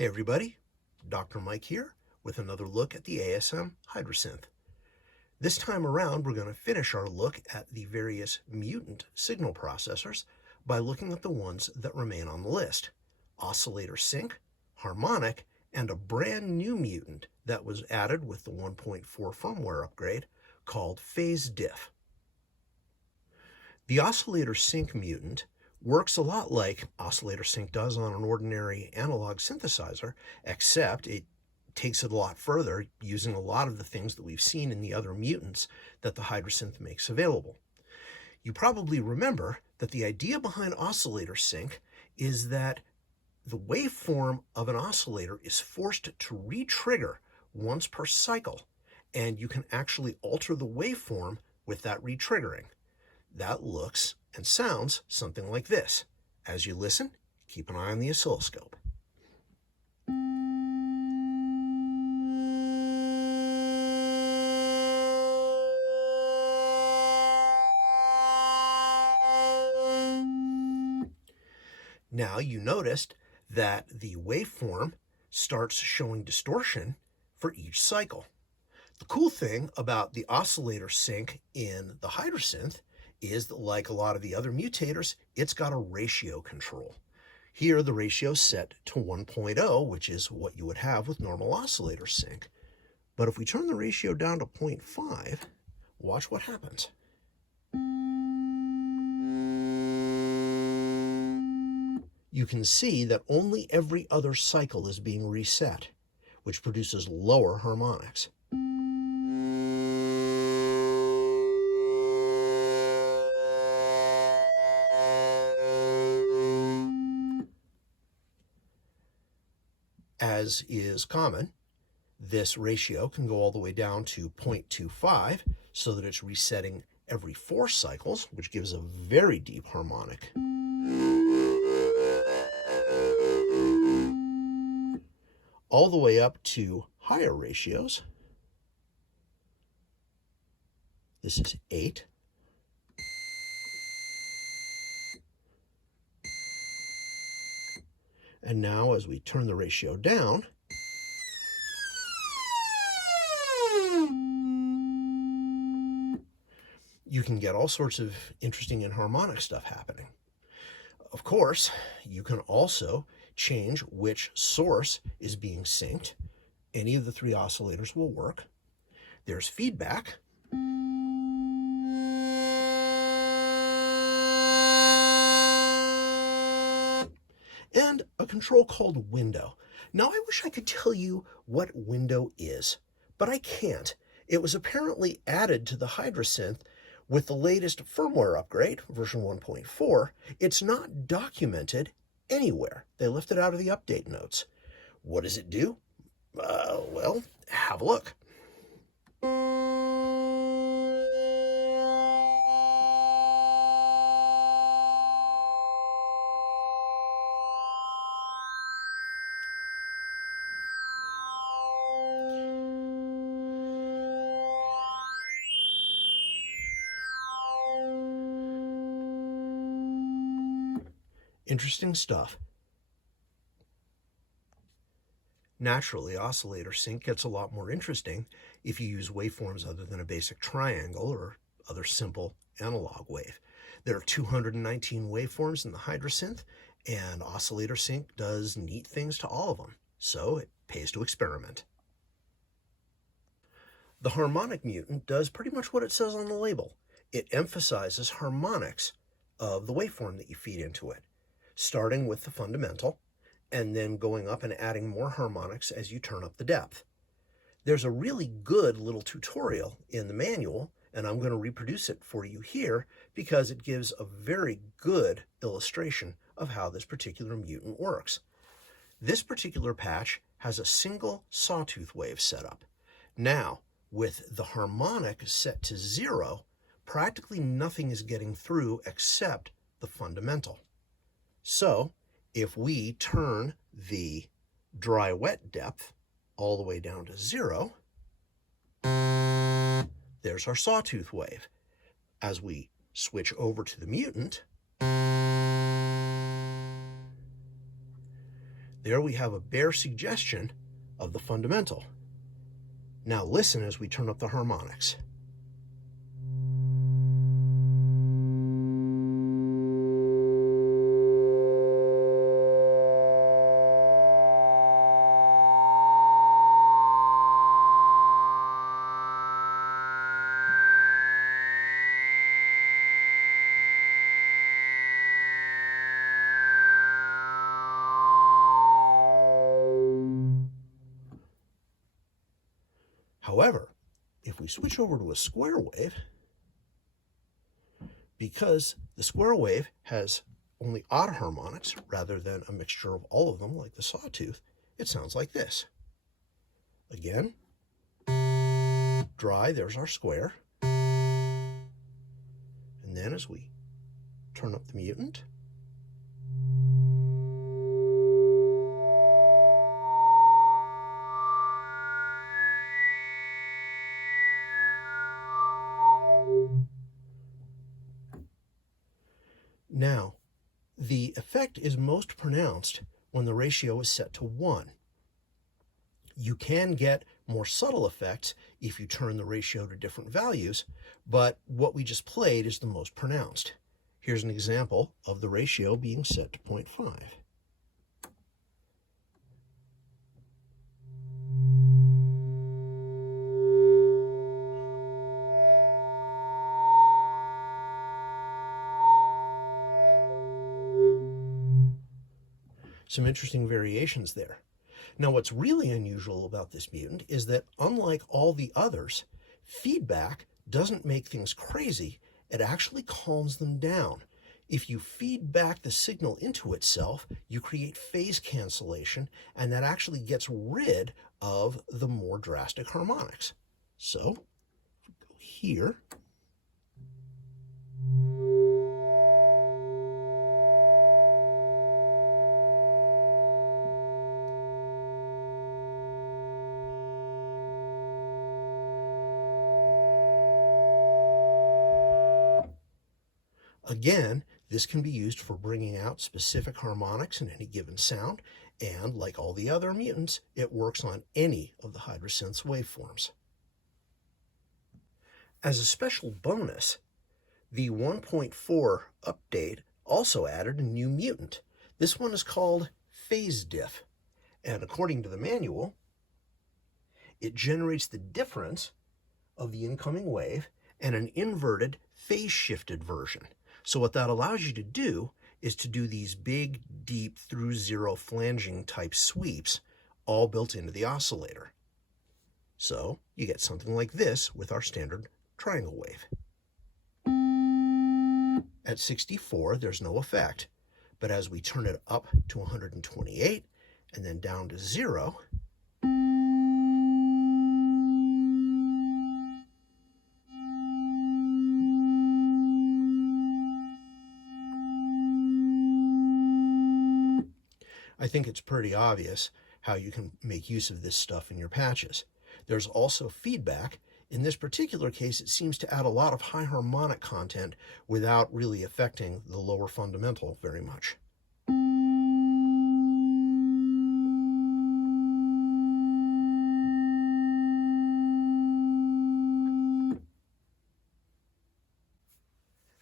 Hey everybody, Dr. Mike here with another look at the ASM Hydrasynth. This time around we're going to finish our look at the various mutant signal processors by looking at the ones that remain on the list. Oscillator Sync, Harmonic, and a brand new mutant that was added with the 1.4 firmware upgrade called PhazDiff. The Oscillator Sync mutant works a lot like Oscillator Sync does on an ordinary analog synthesizer, except it takes it a lot further using a lot of the things that we've seen in the other mutants that the Hydrasynth makes available. You probably remember that the idea behind Oscillator Sync is that the waveform of an oscillator is forced to re-trigger once per cycle, and you can actually alter the waveform with that re-triggering. That looks and sounds something like this. As you listen, keep an eye on the oscilloscope. Now you noticed that the waveform starts showing distortion for each cycle. The cool thing about the Oscillator Sync in the Hydrasynth is that, like a lot of the other mutators, it's got a ratio control. Here the ratio is set to 1.0, which is what you would have with normal Oscillator Sync. But if we turn the ratio down to 0.5, watch what happens. You can see that only every other cycle is being reset, which produces lower harmonics. As is common, this ratio can go all the way down to 0.25 so that it's resetting every 4 cycles, which gives a very deep harmonic. All the way up to higher ratios. This is 8. And now as we turn the ratio down, you can get all sorts of interesting and harmonic stuff happening. Of course, you can also change which source is being synced. Any of the 3 oscillators will work. There's feedback. And a control called window. Now, I wish I could tell you what window is, but I can't. It was apparently added to the Hydrasynth with the latest firmware upgrade, version 1.4. It's not documented anywhere. They left it out of the update notes. What does it do? Well, have a look. Interesting stuff. Naturally, Oscillator Sync gets a lot more interesting if you use waveforms other than a basic triangle or other simple analog wave. There are 219 waveforms in the Hydrasynth, and Oscillator Sync does neat things to all of them, so it pays to experiment. The Harmonic mutant does pretty much what it says on the label. It emphasizes harmonics of the waveform that you feed into it, starting with the fundamental, and then going up and adding more harmonics as you turn up the depth. There's a really good little tutorial in the manual, and I'm going to reproduce it for you here because it gives a very good illustration of how this particular mutant works. This particular patch has a single sawtooth wave setup. Now, with the harmonic set to 0, practically nothing is getting through except the fundamental. So, if we turn the dry-wet depth all the way down to 0, there's our sawtooth wave. As we switch over to the mutant, There we have a bare suggestion of the fundamental. Now listen as we turn up the harmonics. However, if we switch over to a square wave, because the square wave has only odd harmonics rather than a mixture of all of them like the sawtooth, it sounds like this. Again, dry, there's our square. And then as we turn up the mutant, now, the effect is most pronounced when the ratio is set to 1. You can get more subtle effects if you turn the ratio to different values, but what we just played is the most pronounced. Here's an example of the ratio being set to 0.5. Some interesting variations there. Now, what's really unusual about this mutant is that, unlike all the others, feedback doesn't make things crazy, it actually calms them down. If you feed back the signal into itself, you create phase cancellation, and that actually gets rid of the more drastic harmonics. So, if we go here, again, this can be used for bringing out specific harmonics in any given sound, and like all the other mutants, it works on any of the Hydrasynth's waveforms. As a special bonus, the 1.4 update also added a new mutant. This one is called PhazDiff, and according to the manual, it generates the difference of the incoming wave and an inverted phase-shifted version. So what that allows you to do is to do these big, deep, through zero flanging type sweeps, all built into the oscillator. So you get something like this with our standard triangle wave. At 64, there's no effect, but as we turn it up to 128 and then down to 0, I think it's pretty obvious how you can make use of this stuff in your patches. There's also feedback. In this particular case, it seems to add a lot of high harmonic content without really affecting the lower fundamental very much.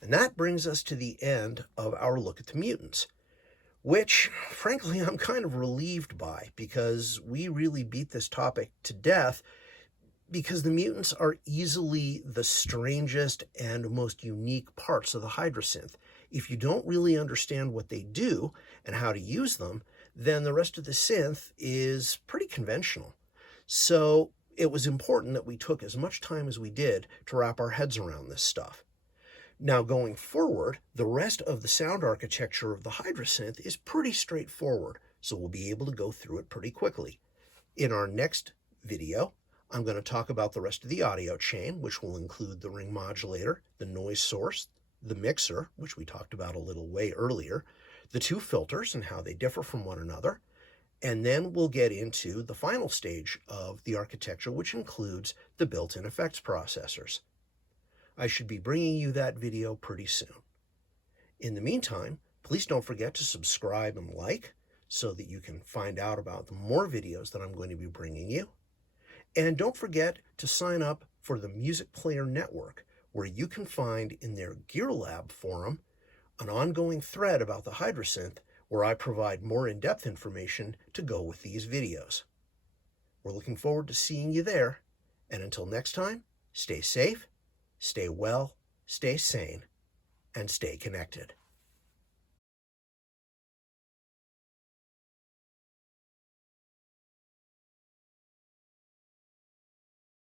And that brings us to the end of our look at the mutants, which, frankly, I'm kind of relieved by, because we really beat this topic to death, because the mutants are easily the strangest and most unique parts of the Hydrasynth. If you don't really understand what they do and how to use them, then the rest of the synth is pretty conventional. So it was important that we took as much time as we did to wrap our heads around this stuff. Now, going forward, the rest of the sound architecture of the Hydrasynth is pretty straightforward, so we'll be able to go through it pretty quickly. In our next video, I'm going to talk about the rest of the audio chain, which will include the ring modulator, the noise source, the mixer, which we talked about a little way earlier, the two filters and how they differ from one another, and then we'll get into the final stage of the architecture, which includes the built-in effects processors. I should be bringing you that video pretty soon. In the meantime, please don't forget to subscribe and like so that you can find out about the more videos that I'm going to be bringing you. And don't forget to sign up for the Music Player Network, where you can find in their GearLab forum an ongoing thread about the Hydrasynth, where I provide more in-depth information to go with these videos. We're looking forward to seeing you there, and until next time, stay safe, stay well, stay sane, and stay connected.